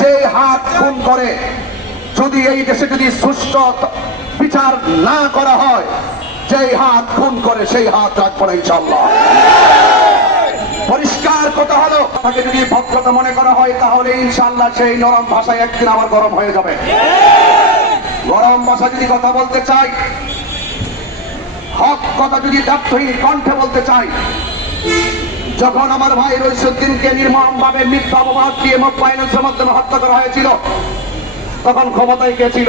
যে হাত খুন করে, যদি এই দেশে যদি সুষ্ঠু বিচার না করা হয়, যেই হাত খুন করে সেই হাত রাখবো না ইনশাআল্লাহ। পরিষ্কার কথা হলো, তাকে যদি ভদ্রতা মনে করা হয় তাহলে ইনশাআল্লাহ সেই নরম ভাষায় একদিন আবার গরম হয়ে যাবে। গরম ভাষা যদি কথা বলতে চাই, হক কথা যদি দায়িত্বহীন কণ্ঠে বলতে চাই, যখন আমার ভাই রইসুদ্দিনকে নির্মমভাবে মিথ্যা অপবাদ দিয়ে মব ফাইন্যান্সের মাধ্যমে হত্যা করা হয়েছিল, তখন ক্ষমতায় কে ছিল?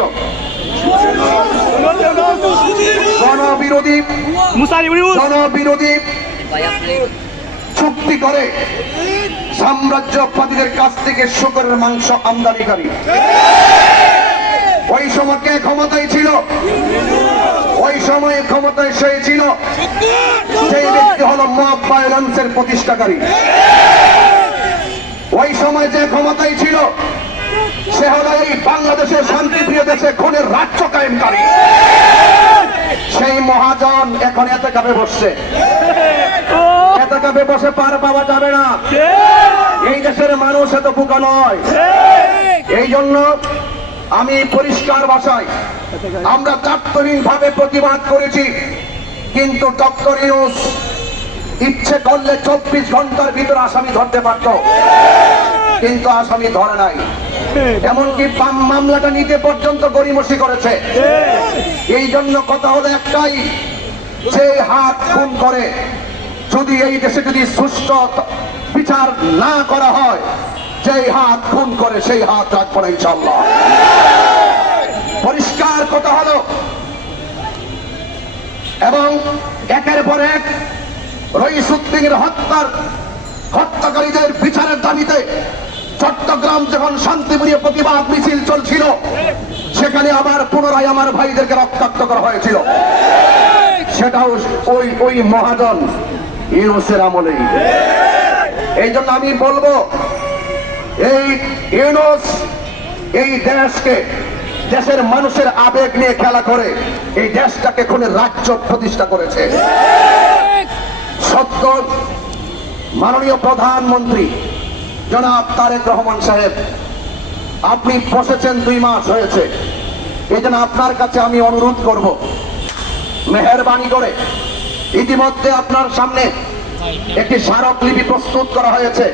জনবিরোধী চুক্তি করে সাম্রাজ্যবাদীদের কাছ থেকে শুকরের মাংস আমদানিকারী। ওই সময় কে ক্ষমতায় ছিল? ওই সময়ে ক্ষমতায় সে ছিল, সেই ব্যক্তি হলো মব ভায়োলেন্সের প্রতিষ্ঠাকারী। ওই সময় যে ক্ষমতায় ছিল সে হলো এই বাংলাদেশের শান্তিপ্রিয় দেশে খুনের রাজ্য কায়েমকারী। সেই মহাজন এখন এতে কাপে বসছে, এতে কাপে বসে পার পাওয়া যাবে না। এই দেশের মানুষ এত বোকা নয়। এই জন্য আমি পরিষ্কার ভাষায়, আমরা দায়িত্বহীন ভাবে প্রতিবাদ করেছি, কিন্তু ডক্টর ইউনূস ইচ্ছে করলে 24 ঘন্টার ভিতরে আসামি ধরতে পারত, কিন্তু আসামি ধরে নাই। এমনকি মামলাটা নিতে পর্যন্ত গড়িমসি করেছে। এই জন্য কথা হলো একটাই, যে হাত খুন করে, যদি এই দেশে যদি সুষ্ঠু বিচার না করা হয়, যেই হাত খুন করে সেই হাত রাখবো না ইনশাআল্লাহ। পরিষ্কার কথা হলো, এবং একের পর এক রইসুদ্দিনের হত্যাকারীদের বিচারের দাবিতে চট্টগ্রাম যখন শান্তিপ্রিয় প্রতিবাদ মিছিল চলছিল, সেখানে আবার পুনরায় আমার ভাইদেরকে রক্তাক্ত করা হয়েছিল। সেটাও ওই মহাজন ইউনূসের আমলেই। এই জন্য আমি বলবো, এই ইউনূস এই দেশকে, দেশের মানুষের আবেগ নিয়ে খেলা করে এই দেশটাকে খুনের রাজ্য প্রতিষ্ঠা করেছে। সত্য মাননীয় প্রধানমন্ত্রী জনাব তারেক রহমান সাহেব, আপনি বসেছেন 2 মাস হয়েছে। এই জন্য আপনার কাছে আমি অনুরোধ করব, মেহেরবানি করে ইতিমধ্যে আপনার সামনে একটি স্মারকলিপি প্রস্তুত করা হয়েছে।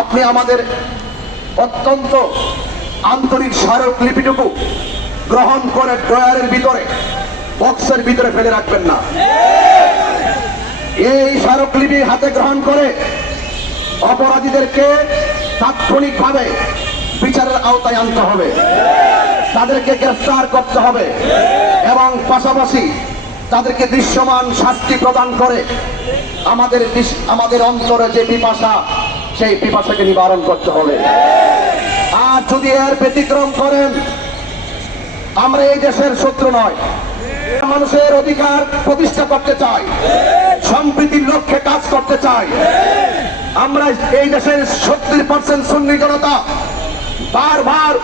আপনি আমাদের অত্যন্ত আন্তরিক স্মারকলিপিটুকু গ্রহণ করে ড্রয়ারের ভিতরে, বক্সের ভিতরে ফেলে রাখবেন না। এই স্মারকলিপি হাতে গ্রহণ করে অপরাধীদেরকে তাৎক্ষণিকভাবে বিচারের আওতায় আনতে হবে, তাদেরকে গ্রেফতার করতে হবে, এবং পাশাপাশি তাদেরকে দৃশ্যমান শাস্তি প্রদান করে আমাদের অন্তরে যে পিপাসা, সেই পিপাসাকে নিবারণ করতে হবে। আর যদি এর ব্যতিক্রম করেন, আমরা এই দেশের শত্রু নয়, মানুষের অধিকার প্রতিষ্ঠা করতে চাই, সম্প্রীতির লক্ষ্যে কাজ করতে চাই। আমরা এই দেশের 70% সুন্নি জনতা বারবার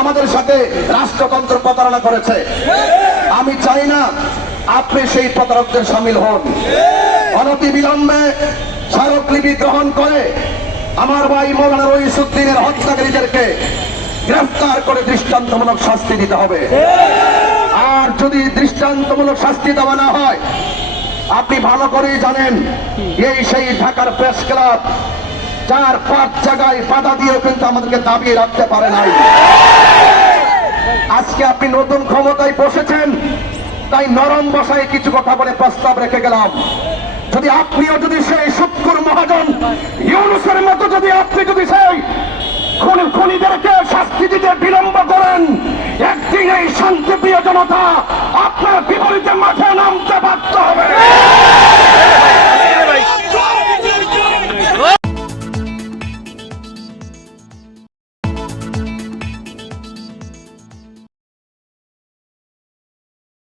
আমাদের সাথে রাষ্ট্রতন্ত্র প্রতারণা করেছে। আমি চাই না আপনি সেই প্রতারকদের সামিল হন। অনতি বিলম্বে স্মারকলিপি গ্রহণ করে আমার ভাই মৌলানা রইসুদ্দিনের হত্যাকারীদেরকে গ্রেফতার করে দৃষ্টান্তমূলক শাস্তি দিতে হবে। আর যদি দৃষ্টান্তমূলক শাস্তি দেওয়া না হয়, আপনি ভালো করেই জানেন, এই সেই ঢাকার প্রেস ক্লাব 4-5 জায়গায় বাধা দিয়েও কিন্তু আমাদেরকে দাবিয়ে রাখতে পারে নাই। আজকে আপনি নতুন ক্ষমতায় বসেছেন, তাই নরম ভাষায় কিছু কথা বলে প্রস্তাব রেখে গেলাম। যদি আপনিও যদি সেই শুক্কুর মহাজন ইউনূসের মতো যদি আপনি যদি সেই খুনিদেরকে শাস্তি দিতে বিলম্ব করেন, একদিন এই শান্তিপ্রিয় জনতা আপনার বিপরীতে মাঠে নামতে বাধ্য হবে।